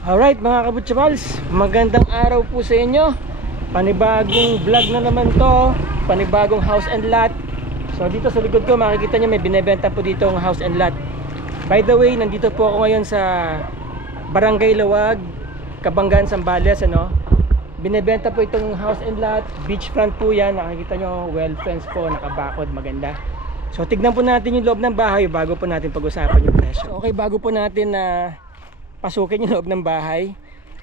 Alright mga kabutsyabals, magandang araw po sa inyo. Panibagong vlog na naman to, panibagong house and lot. So dito sa likod ko makikita nyo may binebenta po dito ng house and lot. By the way, nandito po ako ngayon sa Barangay Lawag, Kabanggan, Zambales, ano. Binebenta po itong house and lot, beachfront po yan. Nakikita nyo, well fenced po, nakabakod, maganda. So tignan po natin yung loob ng bahay bago po natin pag-usapan yung presyo. Okay, bago po natin na pasukin yung loob ng bahay.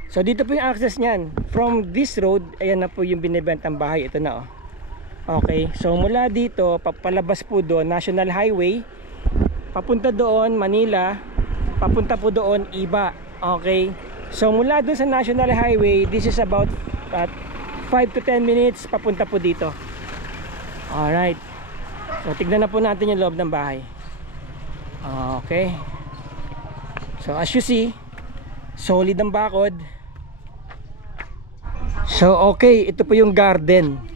So dito po yung access niyan. From this road, ayan na po yung binebentang bahay. Ito na, oh. Okay, so mula dito papalabas po doon National Highway, papunta doon Manila, papunta po doon Iba. Okay, so mula doon sa National Highway, this is about 5 to 10 minutes papunta po dito. Alright, so tignan na po natin yung loob ng bahay. Okay, so as you see, solid ang bakod. So okay, ito po yung garden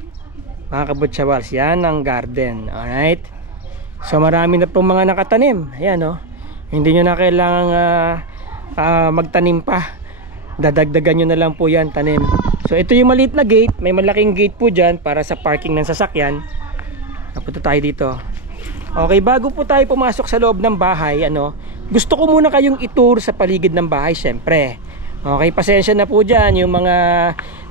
mga kabutsyabals, yan ang garden. Alright, so marami na po mga nakatanim. Ayan, oh. Hindi nyo na kailangan magtanim pa, dadagdagan nyo na lang po yan, tanim. So ito yung maliit na gate, may malaking gate po dyan para sa parking ng sasakyan. Napunta tayo dito. Okay, bago po tayo pumasok sa loob ng bahay, ano, gusto ko muna kayong itour sa paligid ng bahay, syempre. Okay, pasensya na po dyan yung mga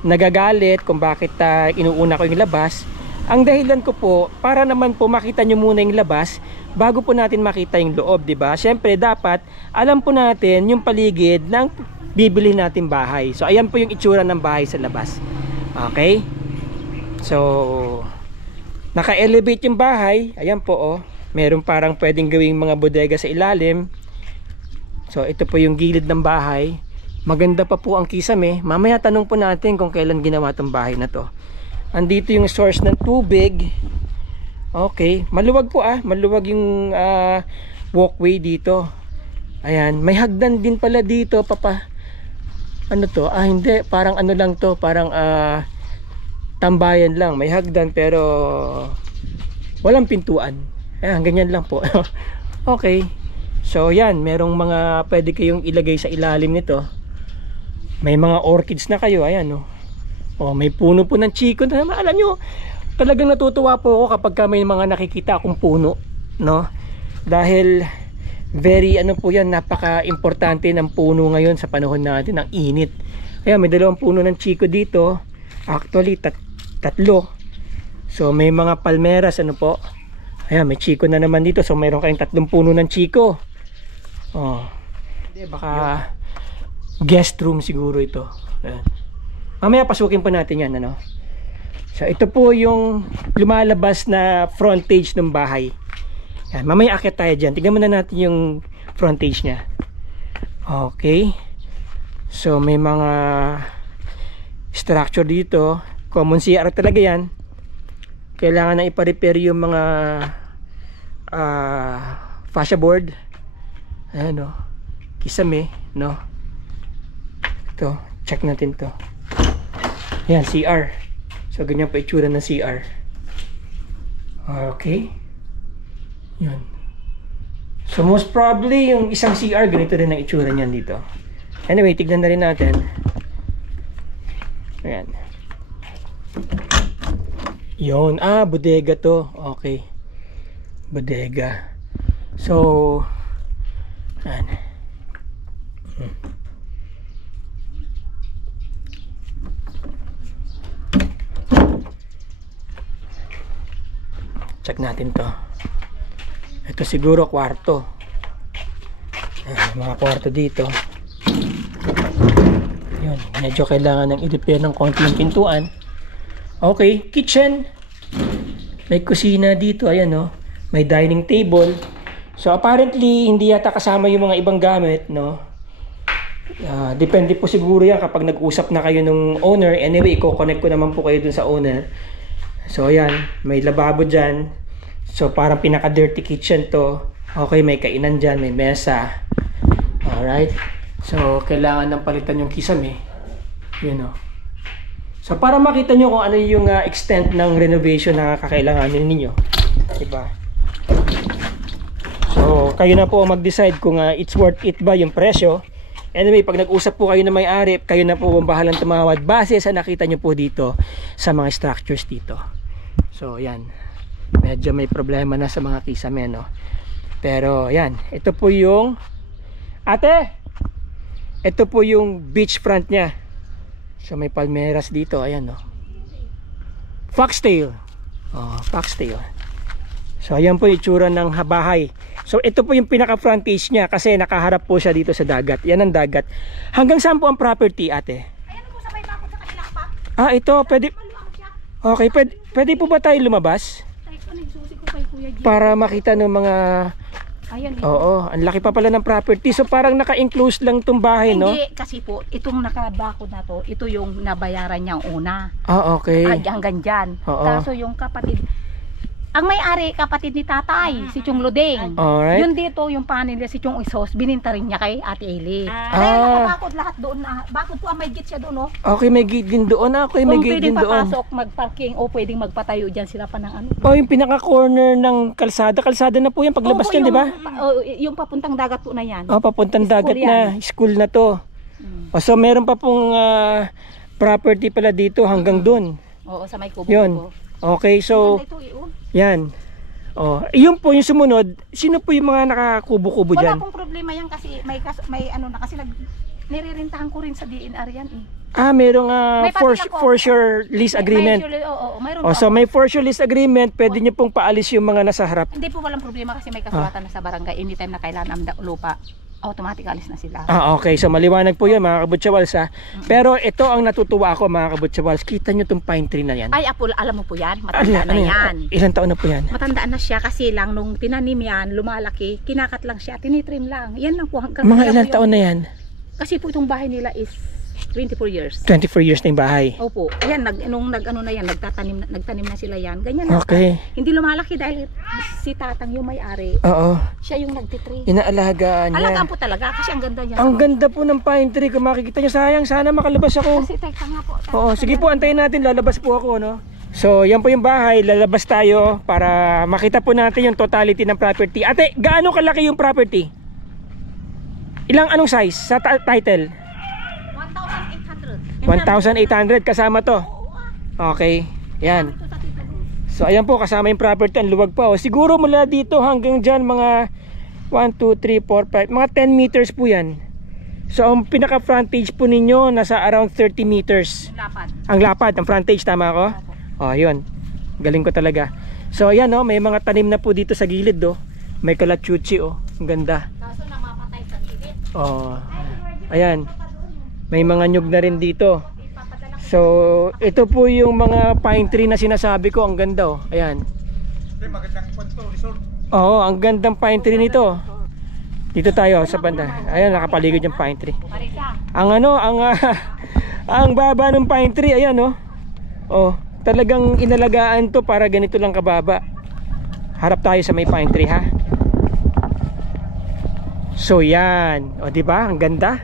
nagagalit kung bakit inuuna ko yung labas. Ang dahilan ko po, para naman po makita nyo muna yung labas bago po natin makita yung loob, diba? Syempre dapat alam po natin yung paligid ng bibili natin bahay. So ayan po yung itsura ng bahay sa labas. Okay, so naka-elevate yung bahay. Ayan po, oh. Meron parang pwedeng gawing mga bodega sa ilalim. So ito po yung gilid ng bahay. Maganda pa po ang kisame. Mamaya tanong po natin kung kailan ginawa tong bahay na to. Andito yung source ng tubig. Okay, maluwag po, maluwag yung walkway dito. Ayan, may hagdan din pala dito, papa. Ano to? Hindi, parang ano lang to, parang tambayan lang. May hagdan pero walang pintuan. Ayan, ganyan lang po. Okay, so yan, merong mga pwede kayong ilagay sa ilalim nito. May mga orchids na kayo, ayan, oh. Oh, may puno po ng chiko na. Alam nyo, talagang natutuwa po ako kapag may mga nakikita akong puno, no? Dahil very ano po yan, napaka-importante ng puno ngayon sa panahon natin, ang init. Ayan, may dalawang puno ng chiko dito. Actually, tatlo. So may mga palmeras, ano po. Ayan, may chiko na naman dito. So mayroon kayong 3 puno ng chiko. Oh. Baka guest room siguro ito. Ayan. Mamaya pasukin pa natin yan, ano. So ito po yung lumalabas na frontage ng bahay. Ayan, mamaya akit tayo dyan. Tignan muna natin yung frontage nya. Okay, so may mga structure dito. Common CR talaga yan. Kailangan na ipa-repair yung mga fascia board. Ayan, no. Kisame, no. Ito, check natin to. Ayan, CR. So ganyan pa itsura ng CR. Okay, yun. So most probably yung isang CR ganito rin ang itsura niyan dito. Anyway, tignan na rin natin. Ayan. Yun, bodega to. Okay, bodega. So ayan. Check natin to. Ito siguro kwarto. Mga kwarto dito. Yun, medyo kailangan ng i-repair ng konti yung pintuan. Okay, kitchen. May kusina dito, ayan, no. May dining table. So apparently hindi yata kasama yung mga ibang gamit, no. Depende po siguro yan kapag nag-usap na kayo ng owner. Anyway, i-connect ko naman po kayo dun sa owner. So ayan, may lababo dyan. So parang pinaka-dirty kitchen to. Okay, may kainan dyan, may mesa. Alright. So kailangan ng palitan yung kisame. Yun, o. So para makita nyo kung ano yung extent ng renovation na kakailanganin ninyo, diba? So kayo na po mag-decide kung it's worth it ba yung presyo. Anyway, pag nag-usap po kayo na may-ari, kayo na po ang bahalang tumawad base sa nakita nyo po dito sa mga structures dito. So yan, medyo may problema na sa mga kisame, no? Pero yan, ito po yung ate, ito po yung beach front nya. So may palmeras dito, ayan, no? Foxtail. Oh, foxtail. So ayan po yung itsura ng bahay. So ito po yung pinaka frontage niya kasi nakaharap po siya dito sa dagat. Yan ang dagat. Hanggang saan po ang property, ate? Ayan po sa may bakod sa kanila pa. Ah, ito pwede. Okay, pwede po ba tayo lumabas? Nagsusi ko kay Kuya G. Para makita ng mga Ayan. oo, ang laki pa pala ng property. So parang naka-enclose lang tong bahay, no? Hindi, kasi po, itong nakabakod na to, ito yung nabayaran niyang una. Ah, okay. Hanggang dyan. Oo. Kaso yung kapatid, ang may-ari, kapatid ni tatay, si Chong Ludeng. Alright. Yun dito, yung panel niya, si Chong Isos, bininta rin niya kay Ate Eli. Kaya nakabakod lahat doon na. Bakod po, may gate siya doon, no? Okay, may gate din doon. Okay, may Kung gate pwedeng din doon. papasok, magparking, o pwedeng magpatayo dyan sila pa ng ano. Oh, yung pinaka-corner ng kalsada. Kalsada na po yan paglabas Opo, yan, di ba? Yung papuntang dagat po na yan. Oh, papuntang School dagat yan. na. School na to. Mm. Oh, so meron pa pong property pala dito hanggang doon. Oo, sa may kubo. Yun. Okay, so Ito, yan. Oh, yun po yung sumunod. Sino po yung mga nakakubo-kubo wala dyan? pong problema yan kasi may ano na kasi nirerentahan ko rin sa DNR yan eh. Ah, merong May pati na for sure lease agreement. Mayroon Oh, po. so may for sure lease agreement, pwede nyo pong paalis yung mga nasa harap. Hindi po walang problema kasi may kasulatan na sa barangay. Anytime na kailangan ang lupa, automatic alis na sila. Ah, okay. So maliwanag po yun, mga kabutsawals, ha. Pero ito ang natutuwa ako, mga kabutsawals. Kita nyo tong pine tree na yan. Ay, Apol, alam mo po yan? Matanda na yan. Ilang taon na po yan? Matandaan na siya kasi lang nung tinanim yan, lumalaki, kinakat lang siya, tinitrim lang. Yan lang po hanggang Mga kaya ilang po taon na yan? Kasi po itong bahay nila is 24 years. 24 years na yung bahay. Opo. Yan, nung nag-ano na yan, nagtanim na sila yan. Ganyan na. Okay. Hindi lumalaki dahil si tatang yung may-ari. Oo. Siya yung nagtitri. Inaalagaan niya. Alagaan po talaga kasi ang ganda niya. Ang ganda po ng pine tree. Kung makikita nyo, sayang. Sana makalabas ako. Kasi teka nga po. Oo, sige po, antayin natin. Lalabas po ako, no? So, yan po yung bahay. Lalabas tayo para makita po natin yung totality ng property. Ate, gaano kalaki yung property? Anong size sa title? 1,800 kasama to. Okay, yan. So ayan po, kasama yung property. Ang luwag pa, oh. Siguro mula dito hanggang dyan mga 1, 2, 3, 4, 5 mga 10 meters po yan. So ang pinaka frontage po ninyo nasa around 30 meters. Ang lapad, ang frontage, tama ako? Oh, yun. Galing ko talaga. So ayan, oh, may mga tanim na po dito sa gilid, oh. May kalachuchi, oh. Ang ganda. Kaso namapatay sa gilid. Oh. Ayan. May mga nyug na rin dito. So, ito po yung mga pine tree na sinasabi ko. Ang ganda, oh. Ayan. Oo, ang gandang pine tree nito. Dito tayo sa banda. Ayan, nakapaligid yung pine tree. Ang ang baba ng pine tree, ayan, oh. Oh, talagang inalagaan to para ganito lang kababa. Harap tayo sa may pine tree, ha. So, yan. O, di ba? Ang ganda.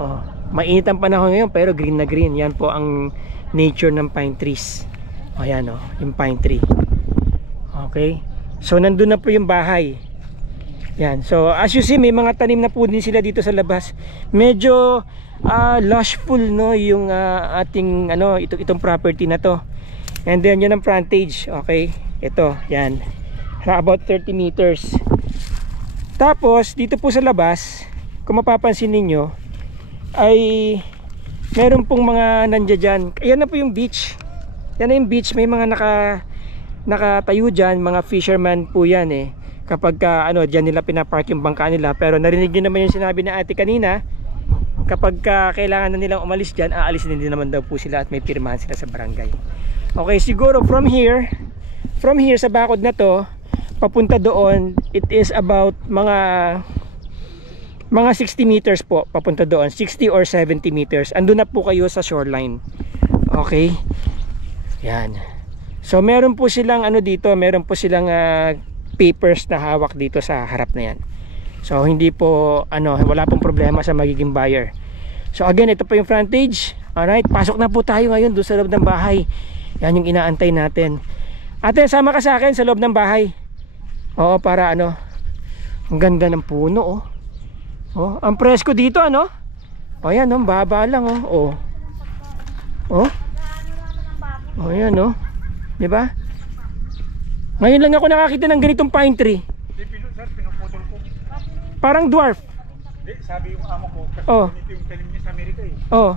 Oh. Mainit ang panahon ngayon pero green na green. Yan po ang nature ng pine trees. Ayan, oh, yung pine tree. Okay. So nandun na po yung bahay. Yan. So as you see, may mga tanim na po din sila dito sa labas. Medyo lushful, no, yung ating itong property na to. And then yun ang frontage. Okay. Ito, yan. About 30 meters. Tapos dito po sa labas, kung mapapansin ninyo, ay meron pong mga nandiyan dyan. Ayan na po yung beach. Yan na yung beach. May mga nakatayo dyan. Mga fisherman po yan, eh. Kapag dyan nila pinapark yung bangka nila. Pero narinig nyo naman yung sinabi na ate kanina. Kapag kailangan na nilang umalis dyan, aalis din naman daw po sila at may pirmahan sila sa barangay. Okay, siguro from here sa bakod na to papunta doon, it is about mga 60 meters po papunta doon, 60 or 70 meters. Andun na po kayo sa shoreline. Okay. Yan. So meron po silang dito, meron po silang papers na hawak dito sa harap na yan. So hindi po wala pong problema sa magiging buyer. So again, ito po yung frontage. Alright, pasok na po tayo ngayon doon sa loob ng bahay. Yan yung inaantay natin. Ate, sama ka sa akin sa loob ng bahay. Oo, para ang ganda ng puno, oh. Oh, ang presko dito ano? O yan, oh, baba lang oh. Oh. Oh. Oh, yan oh. 'Di ba? Ngayon lang ako nakakita ng ganitong pine tree. Sir, pinuputol ko. Parang dwarf. Hindi, sabi yung amo ko, kasi Oh. ganito yung talim niya sa Amerika eh. Oh,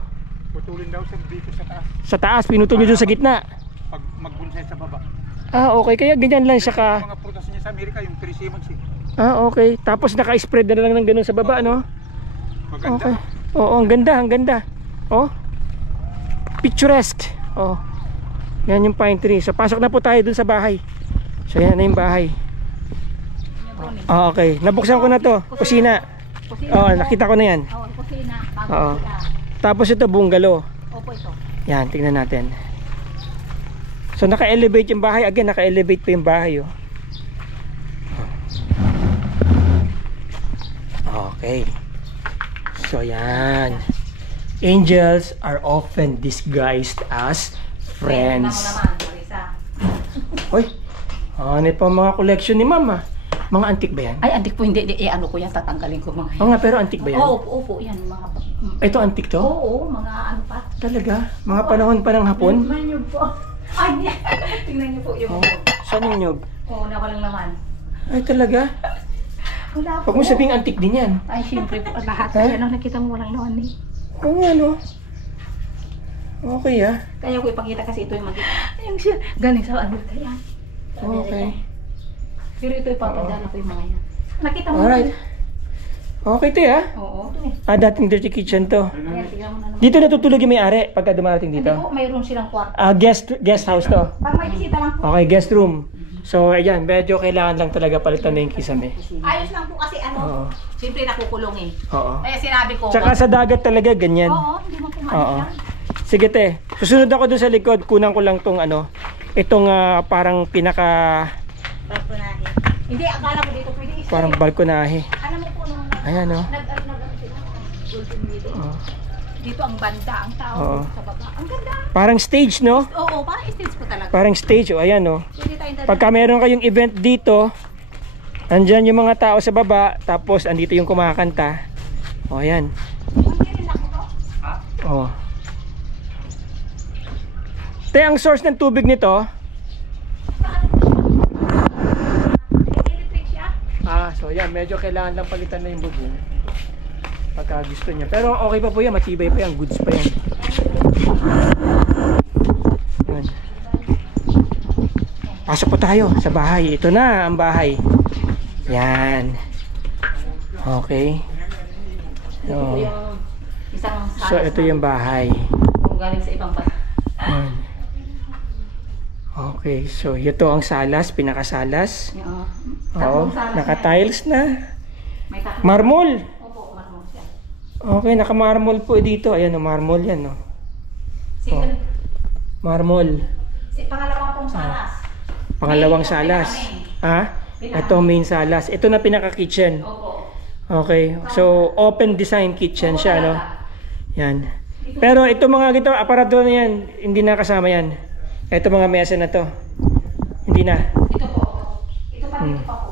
Putulin daw sa dito sa taas, sa taas pinutol niyo doon sa gitna. pag magbonsai sa baba. Ah, okay. Kaya ganyan lang siya ka. Mga prutas niya sa Amerika, yung persimmons eh. Ah, okay. Tapos naka-spread na lang ng ganun sa baba, no? Maganda. Okay. Oo, ang ganda, ang ganda. Oh. Picturesque. Oh. Yan yung pine tree. So pasok na po tayo dun sa bahay. So yan na yung bahay. Ah, okay. Nabuksan ko na to. Kusina. Oh, nakita ko na yan. Oo, kusina. Oo. Bago sila. Tapos ito bungalow. Opo, ito. Yan, tingnan natin. So naka-elevate yung bahay. Again, naka-elevate pa yung bahay, oh. Okay. So yan. Angels are often disguised as friends. Tingnan mo naman, Marisa. Hoy. Ano pa mga collection ni Mama? Mga antik ba yan? Ay, antik po, hindi. Ano ko yan, tatanggalin ko mga yan. Oo nga, pero antik ba yan? Oo, opo, yan. Mga, Ito antik to? oo, mga ano pa. Talaga? Mga panahon pa ng hapon? Tingnan niyo po. Ay, tingnan niyo po yung Oh, saan yung nyog? Oo, na walang laman. Ay talaga? Wala po. Huwag mo sabing antik din yan. Ay, siyempre po, lahat. Ha? Ayan, nakita mo walang laman eh. Oo nga no. Okay ah. Kaya ko ipakita kasi ito yung yung siya. Galing sa Amerika yan. Sa Amerika. Okay. Pero ito ipapadala ko yung mga yan. Nakita mo Alright. Okay to ah. Oo, ito eh. Ah, dating dirty kitchen to. Ayan, tignan mo na naman. Dito natutulog yung may-ari pagka dumarating Hindi dito. po, mayroon silang kwarto. Ah, guest house to. Pag may bisita lang po. Okay, guest room. So, ayan, medyo kailangan lang talaga palitan na yung kisame. Ayos lang po kasi ano, Oo. siyempre nakukulong eh. Oo. Kaya sinabi ko, Tsaka sa dagat talaga ganyan. oo, hindi mo Oo. pumalit yan. Sige te, susunod ako dun sa likod, kunan ko lang tong ano, itong parang pinaka, Balkonahe. Hindi, akala ko dito pwede isa parang eh. balkonahe. Alam mo po nung Ayan oh. nag sila, Golden Meadow. Oo. Dito ang banda, ang tao Oo. sa baba. Ang ganda. Parang stage no? Oo, parang stage po talaga. Parang stage, oh, ayan oh. Pwede tayong dadaan. Pagka meron kayong event dito, andyan yung mga tao sa baba, tapos andito yung kumakanta. O, ayan. Hindi rin ako to. Oh. Te, ang source ng tubig nito, Electric siya. so yan, medyo kailangan lang palitan na yung bubong pagka gusto niya. Pero okay pa po yan, matibay pa yan, goods pa yan. Yan. Pasok po tayo sa bahay. Ito na ang bahay. Yan. Okay. Ito po yung isang So ito yung bahay. kung galing sa ibang bansa. Yan. Okay, so ito ang salas, pinakasalas. Oo. Oo, Tatlong salas naka-tiles na. May tatlong. Marmol. Opo, marmol siya. Okay, naka-marmol po dito. Ayan, marmol yan, no. Second, Marmol. pangalawang pong salas. Pangalawang Main, salas. pinaka-main. Ha? Ito main salas. Ito na pinaka-kitchen. Opo. Okay. So, open design kitchen siya, no? Yan. Pero ito mga gito, aparador na yan, hindi na kasama yan. Ito mga mesa na to. Hindi na. Ito po. Ito pa rin pa po.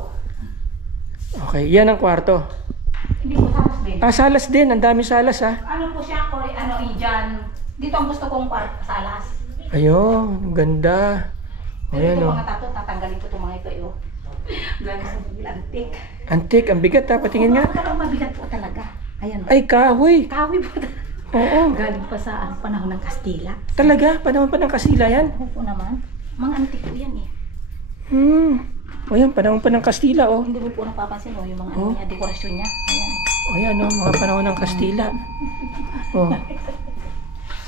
Okay, yan ang kwarto. Hindi po salas din. Ah, salas din. Ang daming salas, ha? Ano po siya, Indian. Dito ang gusto kong salas. Ayun, ganda. Pero Ayan, ito oh. mga tato, tatanggalin ko itong mga ito. Galing sa antik. Antik, ang bigat, ha? Patingin nga. Pero mabigat po talaga. Ayan. Ay, kahoy. Kahoy po talaga. Oo. Galing pa sa panahon ng Kastila. Talaga? Panahon pa ng Kastila yan? Opo naman. Mga antik po yan eh. O yan, panahon pa ng Kastila, oh. Hindi mo po napapansin yung mga Oh. ano niya, dekorasyon niya. Ayan. O yan, oh, mga panahon ng Kastila. Oh.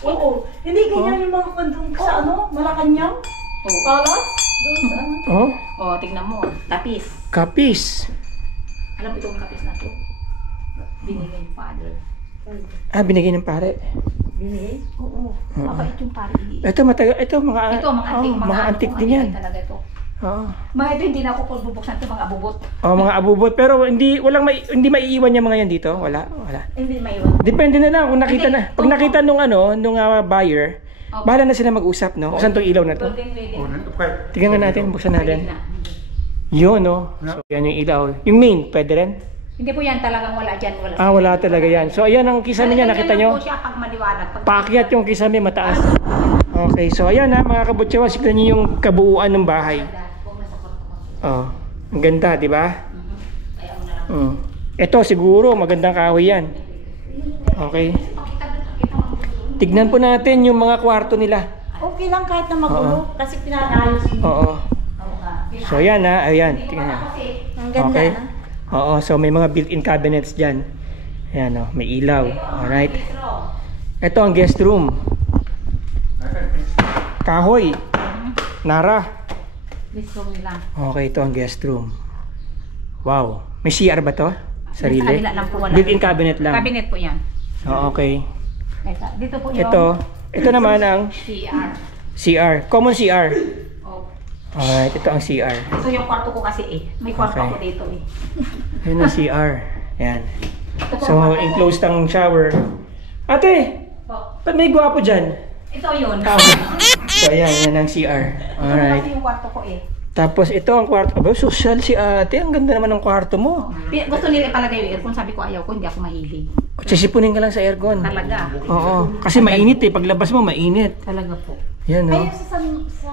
Oo. Hindi ganyan yung mga kandong sa ano, Malacanang, Oh. Palas, doon sa ano. Oh, Oh, tignan mo. Tapis. kapis. Alam mo itong kapis na to? Binigay yung father. Ah, binigay ng pare. Binigay? Oo. Mabait yung pare. Ito, matagal. Ito, mga, Ito, mga antik. oh, mga ano antik ko, din yan. Talaga ito. Oo. Mga ito, hindi na ako bubuksan ito, mga abubot. Oh, mga abubot. Pero hindi maiiwan yung mga yan dito. Wala. Hindi maiwan. Depende na lang kung nakita Hindi. na. Pag nakita nung buyer, Opo. bahala na sila mag-usap, no? Saan tong ilaw na to? Golden wedding. Oh, nandun. Tingnan nga natin, buksan natin. Pwede na. Yun, no? So, yan yung ilaw. Yung main, pwede rin? Hindi po yan talagang wala dyan. Wala, Wala talaga yan. So ayan ang kisame niya, nakita nyo? Po siya pag maliwanag. Paakyat yung kisame, mataas. Okay, so ayan ha, mga kabutsawas, tignan nyo yung kabuuan ng bahay. Oh, ang ganda, di ba? Ito siguro, magandang kahoy yan. Okay. Tignan po natin yung mga kwarto nila. Okay lang kahit na magulo. Kasi pinakaayos mo. Oo. So ayan ha, ayan. Tingnan nyo. Ang ganda Okay. na. Oo, so may mga built-in cabinets dyan. Ayan o, may ilaw. Alright. Ito ang guest room. Kahoy. Nara. Gusto nila. Okay, ito ang guest room. Wow. May CR ba to? Sarili? Kabila lang po wala. Built-in cabinet lang. Cabinet po yan. Okay. Dito po yung Ito naman ang CR. CR. Common CR. Oh. Alright, ito ang CR. So yung kwarto ko kasi may kwarto Okay. ako dito Yun ang CR. Ayan. Ito po So, ang kwarto ko. enclosed ang shower. Ate! Po. Ba't may gwapo dyan? Ito yun. So, ayan. Yan ang CR. Alright. Kasi yung kwarto ko Tapos, ito ang kwarto. Aba, social si ate. Ang ganda naman ng kwarto mo. Gusto nila ipalagay yung aircon. Sabi ko ayaw ko, hindi ako mahilig. Sisipunin ka lang sa aircon. Talaga. Oo. Kasi mainit eh. Paglabas mo, mainit. Talaga po. Yan, no? Ayun sa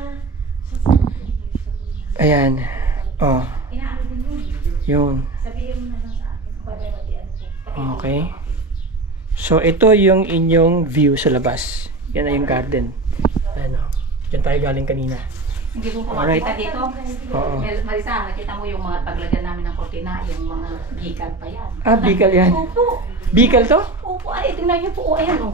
Ayan. Oh. inaano din yun. Yun. Sabihin mo na lang sa akin. Ano po. Okay. So, ito yung inyong view sa labas. Yan ay yung garden. Ayan, oh. Diyan tayo galing kanina. Hindi ko Alright. makita dito. Oo. Marisa, nakita mo yung mga paglagyan namin ng kortina, yung mga gikan pa yan. Bicol yan. Opo. Bicol to? Opo, ay, tingnan niyo po. O, ayan o.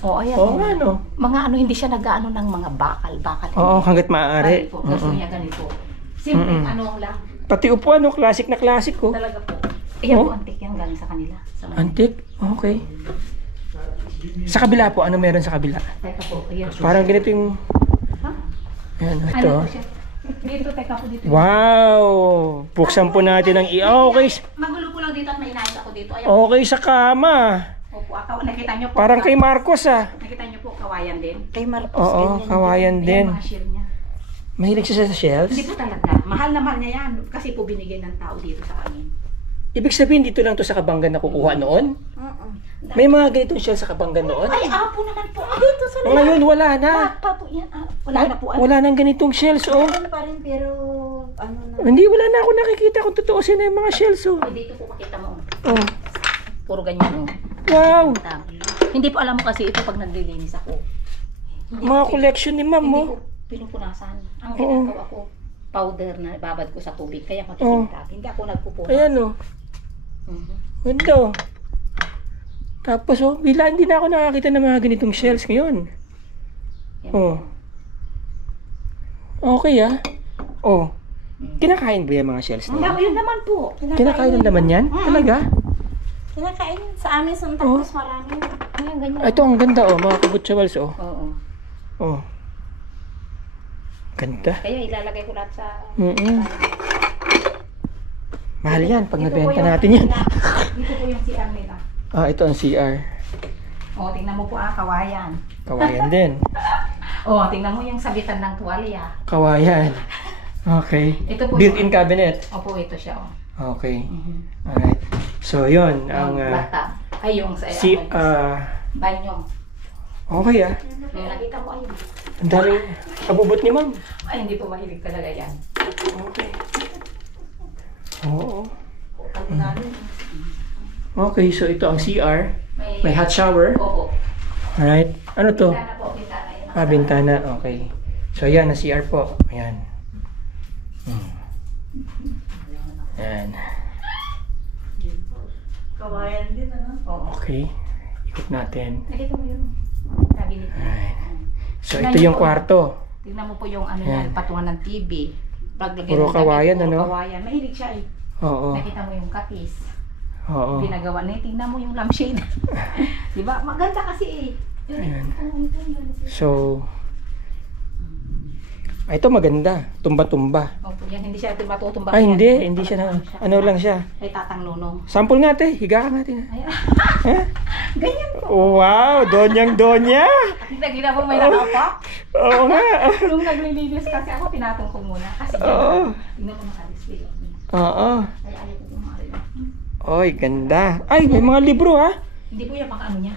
O, ayan Oo nga, no? Mga ano, hindi siya nag-ano ng mga bakal. Oo, hanggat maaari. Po, gusto niya ganito. Simple, ano lang. Pati upuan, no? Classic na classic, ko. Talaga po. Ayan Oh. po, antik yan galing sa kanila. Sa mga, Antik? Okay. Sa kabila po, ano meron sa kabila? teka po, ayan. Parang ganito yung... Ha? Ayan, Ano ito. po siya? Dito, teka po dito. Wow! Buksan po natin ang... Okay, Magulo po lang dito at may inayos ako dito. Ayan. okay sa kama. Opo, nakita niyo po. Parang kay Marcos, ah. Nakita niyo po, kawayan din. Kay Marcos. Oo, ganyan. kawayan din. Ayan, mga shell niya. Mahilig siya sa shells. Hindi po talaga. Mahal na mahal niya yan. Kasi po binigay ng tao dito sa amin. Ibig sabihin, dito lang to sa Kabanggan nakukuha noon? Oo. May mga ganitong shell sa Kabanggan noon? Ay, apo naman po. Dito sa Ngayon, wala na. pa po yan. Wala na po. Wala nang ganitong shells, oh. Ano pa rin pero ano na. Hindi, wala na ako nakikita kung totoo sila yung mga shells, oh. Ay, dito po makita mo. Oh. Puro ganyan. Wow! Hindi po alam mo kasi ito pag naglilinis ako. Mga collection ni ma'am, Hindi oh. ko pinupunasan. Ang Oo. ginagawa ko, powder na babad ko sa tubig. Kaya makikintab. Hindi ako nagpupunas. Ayan, oh. Mhm. Ganda, oh. Tapos, oh, hindi na ako nakakita ng mga ganitong shells ngayon. Yan. Oh. Okay, ah. Oh. Kinakain ba yung mga shells na yan? Yun naman po. Kinakain ng laman yan? Talaga? Kinakain sa amin Santa Oh. Cruz marami. Ayan, ganyan. Ito, ang ganda, oh. Mga kabutsawals, oh. Oo. Oh. Ganda. Kaya ilalagay ko lahat sa... Mahal yan pag Ito po nabenta yung- natin yan. Dito po yung CR nila. Ito ang CR. O, tingnan mo po kawayan. Kawayan din. O, tingnan mo yung sabitan ng tuwalya. Kawayan. Okay. Ito po Built-in cabinet. Opo, ito siya. O. Okay. Alright. So, yun. Ang Bata. Ay, yung sa... banyo. okay, ah. May nakita ko ayun. Ang daming kabubot ni ma'am. Ay, hindi po mahilig talaga yan. Okay. Oo. Ano namin? Okay, so ito ang CR. May hot shower. Opo. Alright. Ano to? Bintana po, bintana yan. Bintana. Okay. So, yan ang CR po. Ayan. Ayan. Kawayan din ano. Oo. Okay. Ikot natin. Nakita mo yun. Cabinet. Alright. So, ito yung kwarto. Tingnan mo po yung ano Yan. yan, patungan ng TV. Paglagay Puro ng damit, kawayan, puro ano? Kawayan. Mahilig siya eh. Oo. Nakita mo yung kapis. Oo. Pinagawa na eh. Tingnan mo yung lampshade. Diba? Maganda kasi eh. Ayan. So, ito maganda. Tumba-tumba. Opo, yan. Hindi siya matutumba. Ay, hindi. Hindi siya na. Ano lang siya. Ay, tatang nunong. Sample nga, te. Higa ka natin. Ayan. Ha? Ganyan po. Wow! Donyang donya! Nakita mo may nakapa? Oo nga. Nung naglilinis kasi ako, tinatong ko muna. Kasi Oo. tingnan mo naka-display. Oo. Ay, ayaw ko kumari. Oy, ganda. Ay, may mga libro ha. Hindi po yan pang ano niya.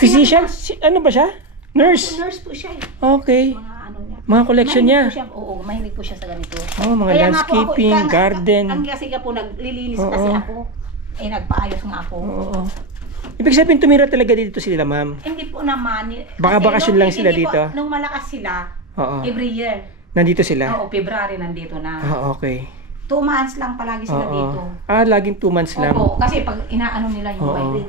Physician? Ano ba siya? Nurse? Nurse po siya eh. Okay. Mga ano niya. Mga collection niya. Mahilig po siya, oo, mahilig po siya sa ganito. Oh, mga Kaya nga po landscaping, garden. Ang kasi nga po, naglilinis Oo. kasi ako. Eh, nagpaayos nga ako. Oo. Ibig sabihin tumira talaga dito sila, ma'am. Hindi po naman. Baka kasi bakasyon lang sila hindi dito? Po, nung malakas sila, Oo. every year. Nandito sila? Oo, February nandito na. Okay. 2 months lang palagi sila dito. Ah, laging 2 months lang. Oo, kasi pag inaano nila yung Oo. Bible.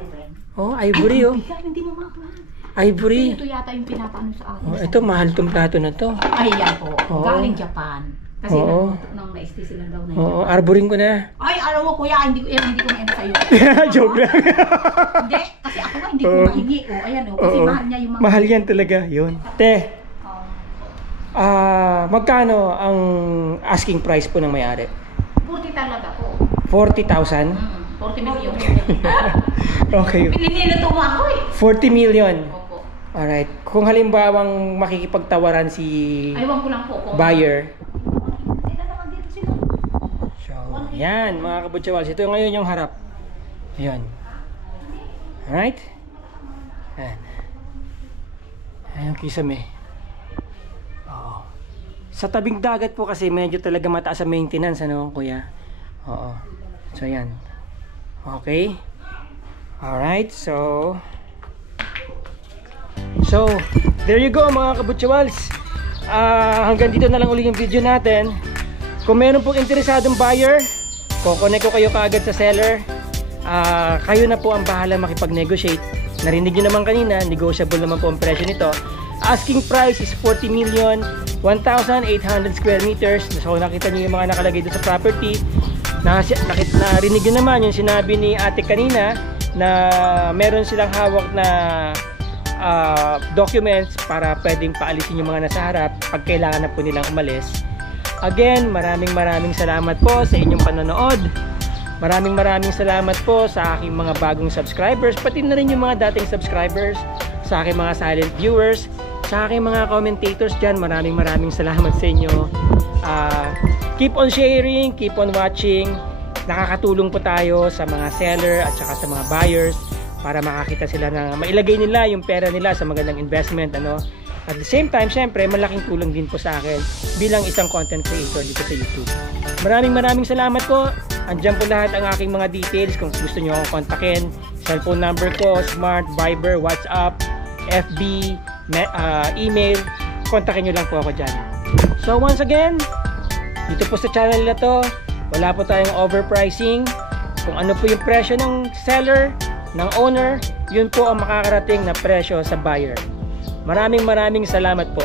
Oh, ivory oh. Bigan, hindi mo makuha. Ivory. Ito yata yung pinapaano sa akin. Oh, ito mahal tong plato na to. Ay, yan po. Oo. Galing Japan. Kasi Oo. nang na-stay sila daw na Oo, Japan. arboring ko na. Ay, alam mo kuya, hindi ko maano sa'yo. Joke lang. Hindi, kasi ako nga hindi ko Oo. mahingi. O, ayan o, kasi Oo. mahal niya yung mga... Mahal yan talaga, yun. Te, Oh. magkano ang asking price po ng may-ari? 40 talaga po. 40,000? 40 million. Okay. Pininiluto mo ako eh. 40 million. Opo. Alright. Kung halimbawang makikipagtawaran si Aywan ko lang po. buyer. Hindi na naman dito sila. So, yan mga kabutsawals. Ito ngayon yung harap. Ayan. Alright? Ayan. Ayan yung kisame. Oo. Sa tabing dagat po kasi medyo talaga mataas ang maintenance, ano kuya? Oo. So, yan. Okay. Alright, so there you go mga kabutsawals. Hanggang dito na lang uli yung video natin. Kung meron pong interesadong buyer, kukonek ko kayo kaagad sa seller. Kayo na po ang bahala makipag-negotiate. Narinig nyo naman kanina, negotiable naman po ang presyo nito. Asking price is 40 million, 1,800 square meters. So nakita nyo yung mga nakalagay doon sa property. Narinig nyo naman yung sinabi ni ate kanina na meron silang hawak na documents para pwedeng paalisin yung mga nasa harap pag kailangan na po nilang umalis. Again, maraming salamat po sa inyong panonood. Maraming salamat po sa aking mga bagong subscribers, pati na rin yung mga dating subscribers, sa aking mga silent viewers, sa aking mga commentators dyan. Maraming salamat sa inyo. Keep on sharing, keep on watching. Nakakatulong po tayo sa mga seller at saka sa mga buyers para makakita sila na mailagay nila yung pera nila sa magandang investment, ano. At the same time, syempre, malaking tulong din po sa akin bilang isang content creator dito sa YouTube. Maraming salamat po. Andiyan po lahat ang aking mga details kung gusto nyo akong kontakin. Cellphone number ko, Smart, Viber, WhatsApp, FB, email. Kontakin nyo lang po ako dyan. So once again, dito po sa channel na to, wala po tayong overpricing. Kung ano po yung presyo ng seller, ng owner, yun po ang makakarating na presyo sa buyer. Maraming salamat po.